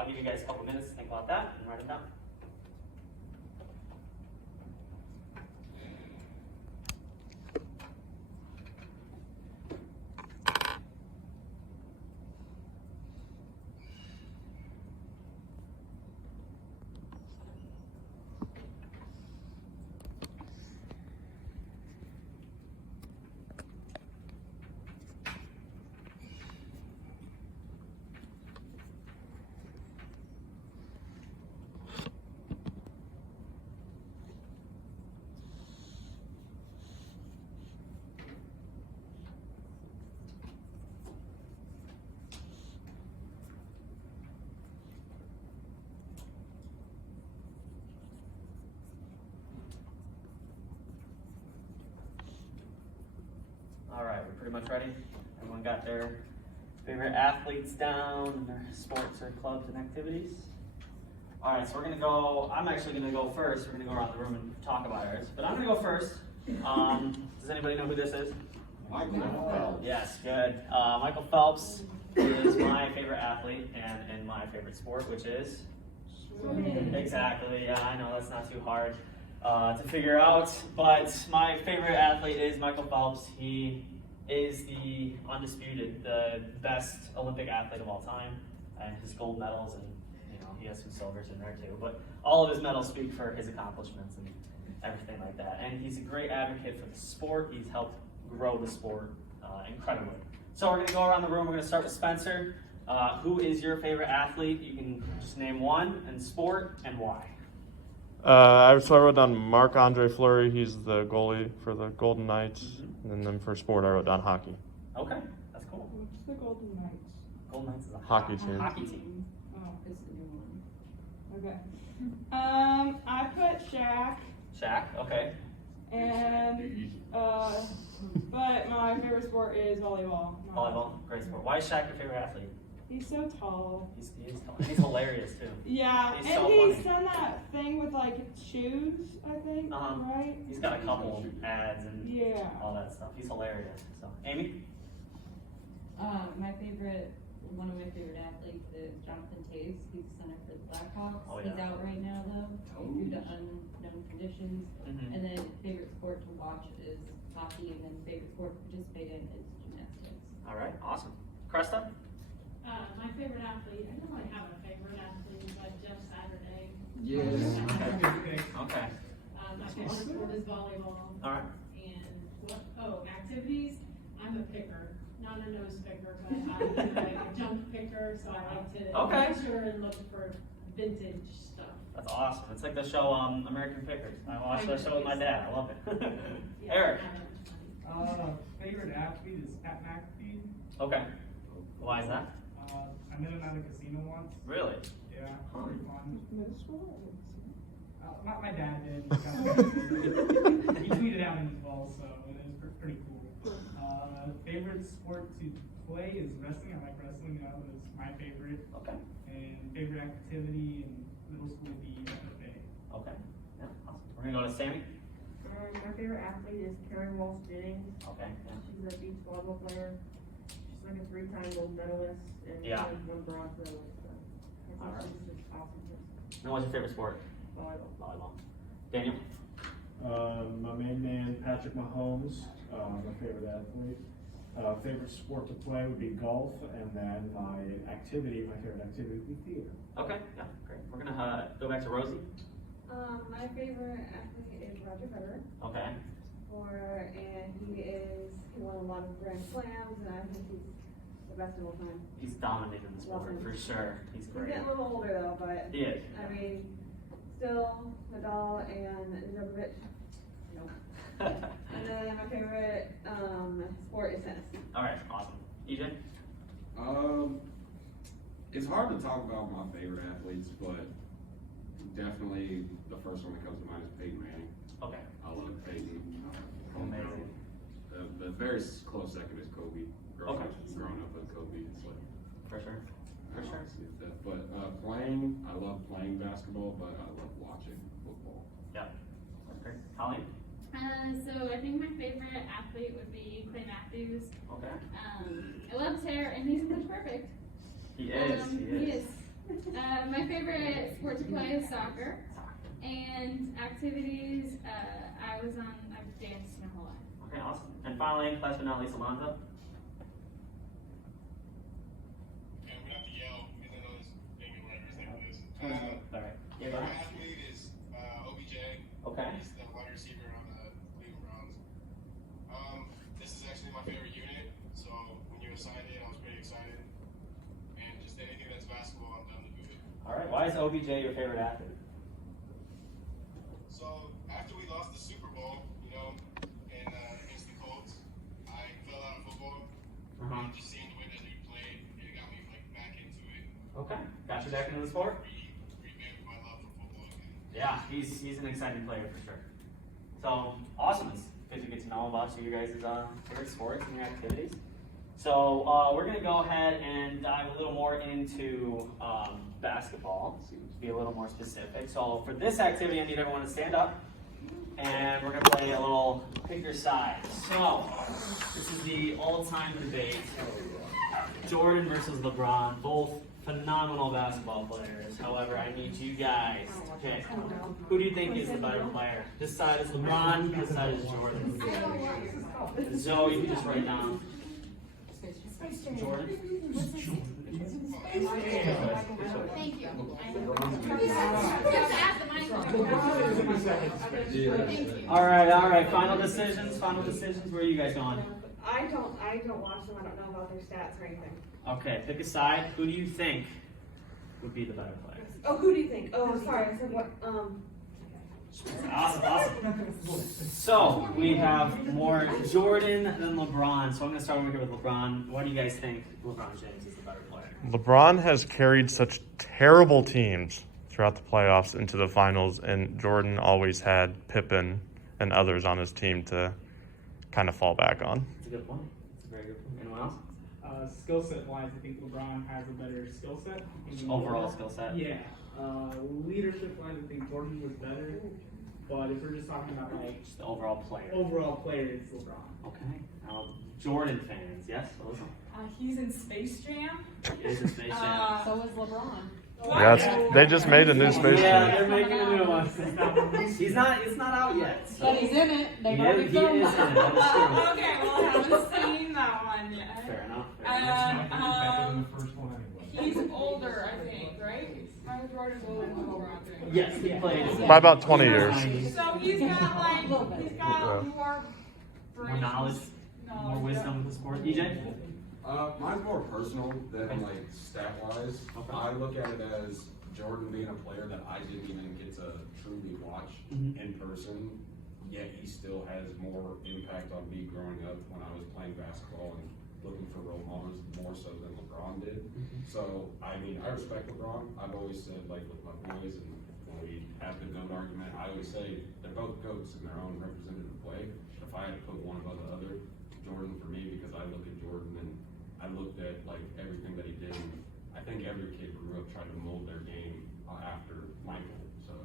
I'll give you guys a couple minutes to think about that and write it down. All right, we're pretty much ready. Everyone got their favorite athletes down and their sports or clubs and activities? All right, so we're gonna go, I'm actually gonna go first. We're gonna go around the room and talk about ours, but I'm gonna go first. Does anybody know who this is? Michael Phelps. Yes, good. Michael Phelps is my favorite athlete and in my favorite sport, which is? Swimming. Exactly, yeah, I know that's not too hard to figure out, but my favorite athlete is Michael Phelps. He is the undisputed, the best Olympic athlete of all time, and his gold medals, and he has some silvers in there too, but all of his medals speak for his accomplishments and everything like that. And he's a great advocate for the sport. He's helped grow the sport incredibly. So we're gonna go around the room. We're gonna start with Spencer. Who is your favorite athlete? You can just name one, and sport, and why. I wrote down Marc-Andre Fleury. He's the goalie for the Golden Knights. And then for sport, I wrote down hockey. Okay, that's cool. What's the Golden Knights? Golden Knights is a Hockey team. Hockey team. Oh, it's the new one. Okay. I put Shaq, Shaq, okay. and but my favorite sport is volleyball. Volleyball, great sport. Why is Shaq your favorite athlete? He's so tall. He's hilarious too. Yeah, He's and so he's funny. done that thing with like shoes, I think, right? He's got a couple ads and Yeah. all that stuff. He's hilarious. So, Amy? One of my favorite athletes is Jonathan Toews. He's the center for the Blackhawks. Oh, yeah. He's out right now though, due to unknown conditions. Mm-hmm. And then favorite sport to watch is hockey, and then favorite sport to participate in is gymnastics. All right, awesome. Cresta? My favorite athlete, I don't really have a favorite athlete, but Jeff Saturday. Yes. Okay. My favorite sport is volleyball. All right. And activities, I'm a picker, not a nose picker, but I'm a junk picker, so I like to Okay. make sure and look for vintage stuff. That's awesome. It's like the show American Pickers. I watched that show with my dad. I love it. Yeah, Eric? I have much money. Favorite athlete is Pat McAfee. Okay. Why is that? I met him at a casino once. Really? Yeah, Huh. pretty fun. Middle school? My dad did. He tweeted out as well, so it was pretty cool. Favorite sport to play is wrestling. I like wrestling. That was my favorite. Okay. And favorite activity in middle school would be FFA. Okay. Yeah, awesome. We're going to go to Sammy. My favorite athlete is Karen Walsh Jennings. Okay. Yeah. She's a beach volleyball player. She's like a 3-time gold medalist and Yeah. one bronze medalist. So I All right. think she's just awesome. And what's your favorite sport? Volleyball. Volleyball. Daniel? My main man, Patrick Mahomes, my favorite athlete. Favorite sport to play would be golf, and then my favorite activity would be theater. Okay. Yeah, great. We're going to go back to Rosie. My favorite athlete is Roger Federer, Okay. and he won a lot of Grand Slams, and I think he's the best of all time. He's dominating the sport Love him. for sure. He's He's great. getting a little older though, but He is. I mean, still Nadal and Djokovic. Nope. And then my favorite sport is tennis. All right, awesome. EJ? It's hard to talk about my favorite athletes, but definitely the first one that comes to mind is Peyton Manning. Okay. I love Peyton. Amazing. The very close second is Kobe. Okay. Growing up with Kobe, it's like For sure. For sure. But playing, I love playing basketball, but I love watching football. Yeah. Okay. Colleen? So I think my favorite athlete would be Clay Matthews. Okay. I love his hair, and he's Pitch Perfect. He is. He is. My favorite sport to play is soccer. And activities, I've danced my whole life. Okay, awesome. And finally, last but not least, Alonzo. And we have to yell because I know this thing or whatever is like this. All right. Yeah, go My ahead. athlete is OBJ. Okay. He's the wide receiver on the Cleveland Browns. This is actually my favorite unit, so when you assigned it, I was pretty excited. And just anything that's basketball, I'm down to do it. All right. Why is OBJ your favorite athlete? So after we lost the Super Bowl, you know, against the Colts, I fell out of football. And just seeing the way that dude played, it got me like back into it. Okay. Got you back into the sport? Revamped my love for football again. Yeah, he's an exciting player for sure. So awesome. It's good to get to know about you guys' favorite sports and your activities. So we're gonna go ahead and dive a little more into basketball, to be a little more specific. So for this activity, I need everyone to stand up, and we're gonna play a little pick your side. So this is the all-time debate: Jordan versus LeBron, both phenomenal basketball players. However, I need you guys to pick. Who do you think is the better player? This side is LeBron, this side is Jordan. Zoe, you can just write down. Jordan? Thank you. All right. Final decisions. Where are you guys going? I don't watch them, I don't know about their stats or anything. Okay, pick a side. Who do you think would be the better player? Oh, who do you think? Oh, I'm sorry, I said what, Awesome. So we have more Jordan than LeBron. So I'm gonna start over here with LeBron. Why do you guys think LeBron James is the better player? LeBron has carried such terrible teams throughout the playoffs into the finals, and Jordan always had Pippen and others on his team to kind of fall back on. That's a good point. That's a very good point. Anyone else? Skill set wise, I think LeBron has a better skill set. Overall skill set? Yeah. Leadership wise, I think Jordan was better. But if we're just talking about like Just the overall player. overall player, it's LeBron. Okay. Now, Jordan fans, yes? Alyssa? He's in Space Jam. He is in Space Jam. So is LeBron. Yes, they just made a new Space Yeah, Jam. they're making a new one. It's not out yet. So. But he's in it. They've He already is filmed in it. it. That is true. Okay, well, I haven't seen that one yet. Fair enough. Better than the first one anyway. He's older, I think, right? Michael Jordan's older than LeBron. Yes, he played. By about 20 years. So he's got like, he's got more More knowledge, more wisdom with the sport. EJ? Mine's more personal than like stat wise. Okay. I look at it as Jordan being a player that I didn't even get to truly watch in person, yet he still has more impact on me growing up when I was playing basketball and looking for role models more so than LeBron did. So, I mean, I respect LeBron. I've always said, like, with my boys, and when we have the GOAT argument, I always say they're both GOATs in their own representative way. If I had to put one above the other, Jordan for me, because I look at Jordan and I looked at, like, everything that he did. And I think every kid grew up trying to mold their game after Michael. So,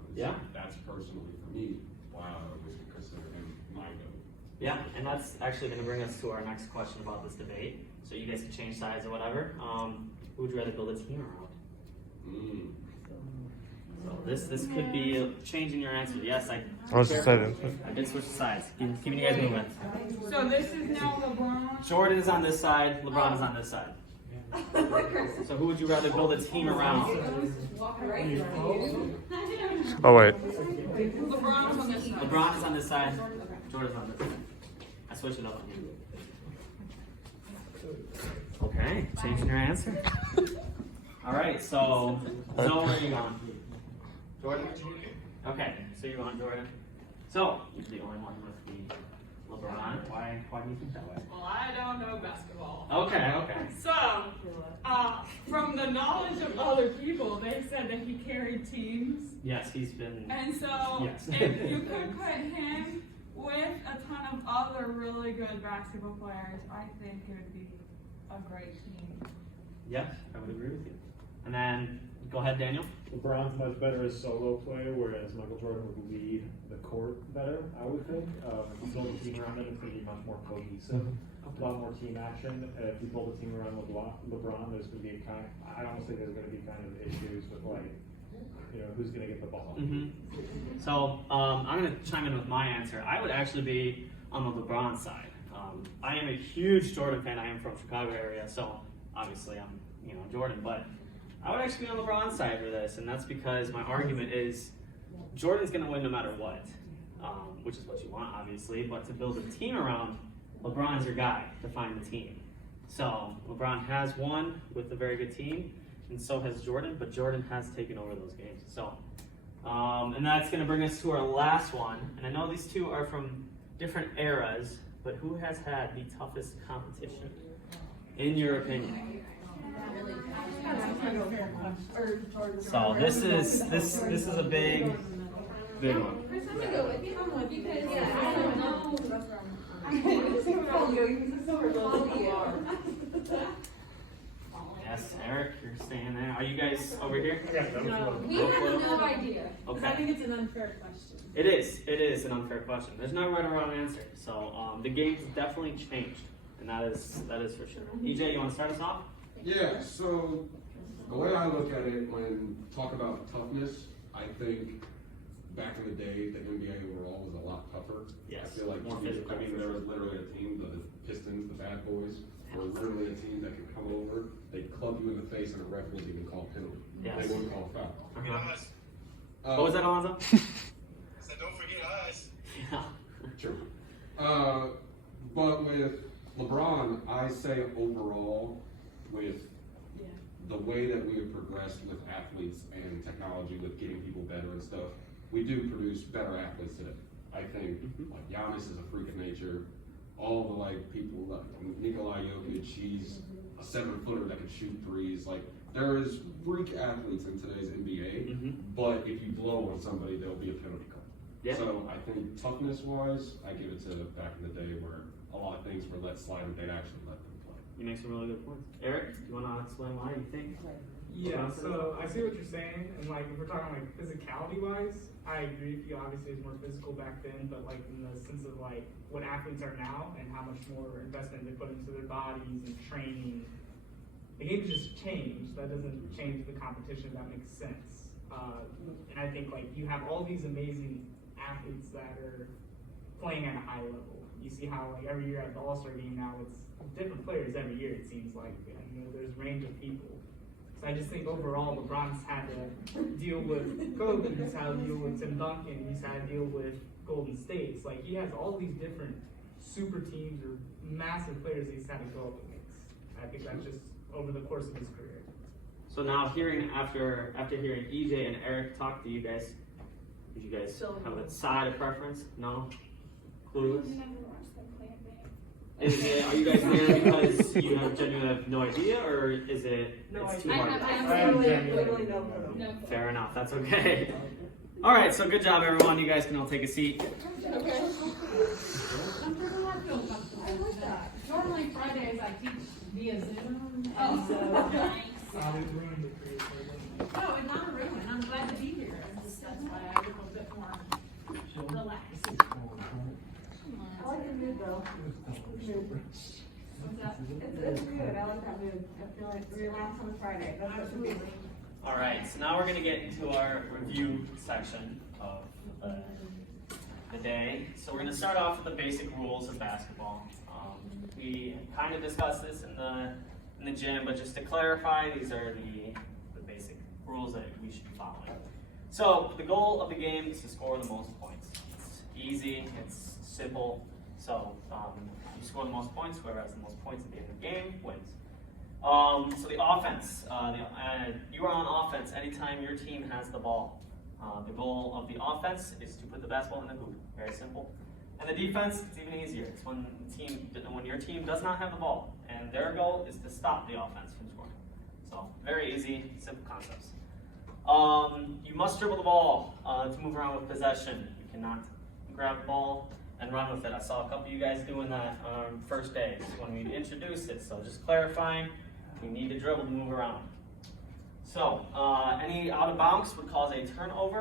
that's personally for me why I always consider him my GOAT. Yeah, and that's actually going to bring us to our next question about this debate. So you guys can change sides or whatever. Who would you rather build a team around? So this could be changing your answer. Yes, I was just saying. I did switch sides. Keeping you guys moving. So this is now LeBron. Jordan is on this side. LeBron is on this side. So who would you rather build a team around? Oh, wait. LeBron's on this side. LeBron is on this side. Jordan's on this side. I switched it up on you. Okay, changing your answer. All right, so Zoe, where are you going? Jordan? Okay, so you're going Jordan. So you're the only one with the LeBron. Why do you think that way? Well, I don't know basketball. Okay. So, from the knowledge of other people, they said that he carried teams. Yes, he's been. And so, Yes. if you could put him with a ton of other really good basketball players, I think it would be a great team. Yes, I would agree with you. And then Go ahead, Daniel. LeBron's much better as solo play, whereas Michael Jordan would lead the court better, I would think. If you build a team around him, it's going to be much more cohesive, a lot more team action. If you build a team around LeBron, there's going to be I almost think there's going to be kind of issues with who's going to get the ball. So I'm going to chime in with my answer. I would actually be on the LeBron side. I am a huge Jordan fan. I am from Chicago area, so obviously I'm Jordan, but I would actually be on LeBron's side for this, and that's because my argument is Jordan's going to win no matter what, which is what you want, obviously, but to build a team around, LeBron's your guy to find the team. So LeBron has won with a very good team, and so has Jordan, but Jordan has taken over those games. So, and that's going to bring us to our last one, and I know these two are from different eras, but who has had the toughest competition, in your opinion? So this is a big one. Chris, I'm gonna go with you because I don't know. Yes, Eric, you're staying there. Are you guys over here? No, We have no idea. Okay. I think it's an unfair question. It is an unfair question. There's no right or wrong answer. So the game's definitely changed, and that is for sure. EJ, you want to start us off? Yeah, so the way I look at it when talk about toughness, I think back in the day, the NBA overall was a lot tougher. Yes, I feel like more physical. there was literally a team, the Pistons, the Bad Boys, were literally a team that could come over, they'd club you in the face, and a ref wouldn't even call a penalty. Yes. They wouldn't call a foul. Us. What was that, Alonzo? So don't forget us. Yeah. True. But with LeBron, I say overall, with the way that we have progressed with athletes and technology, with getting people better and stuff, we do produce better athletes today. I think like Giannis is a freak of nature. All the people like Nikola Jokic, he's a 7-footer that can shoot threes. Like there is freak athletes in today's NBA, but if you blow on somebody, there'll be a penalty call. Yeah. So I think toughness-wise, I give it to back in the day where a lot of things were let slide and they'd actually let them play. You make some really good points. Eric, do you want to explain why you think? Yeah, so I see what you're saying, and if we're talking physicality-wise, I agree with you. Obviously, it was more physical back then, but in the sense of what athletes are now and how much more investment they put into their bodies and training, the game has just changed. That doesn't change the competition. If that makes sense. And I think you have all these amazing athletes that are playing at a high level. You see how every year at the All-Star game now, it's different players every year. It seems like there's a range of people. So I just think overall, LeBron's had to deal with Kobe, he's had to deal with Tim Duncan, he's had to deal with Golden State. It's he has all these different super teams or massive players he's had to go up against. I think that's just over the course of his career. So now, after hearing EJ and Eric talk to you guys, did you guys have a side of preference? No? Clueless? Are you guys there because you genuinely have no idea, or is it it's too hard? Literally no clue. No. Fair enough, that's okay. All right, so good job, everyone. You guys can all take a seat. Normally Fridays I teach via Zoom, Oh, and so. We've ruined it for you. No, it's not a ruin, I'm glad to be here, that's why I get a little bit more relaxed. I like the mood though. What's that? It's good. I like that mood. I feel like relax on a Friday. That's what it should be. All right, so now we're going to get into our review section of the day. So we're going to start off with the basic rules of basketball. We kind of discussed this in the gym, but just to clarify, these are the basic rules that we should be following. So the goal of the game is to score the most points. It's easy, it's simple. So you score the most points, whoever has the most points at the end of the game wins. So the offense, you are on offense anytime your team has the ball. The goal of the offense is to put the basketball in the hoop. Very simple. And the defense, it's even easier. It's when your team does not have the ball, and their goal is to stop the offense from scoring. So very easy, simple concepts. You must dribble the ball to move around with possession. You cannot grab the ball and run with it. I saw a couple of you guys doing that on first day when we introduced it. So just clarifying, we need to dribble to move around. So, any out of bounds would cause a turnover.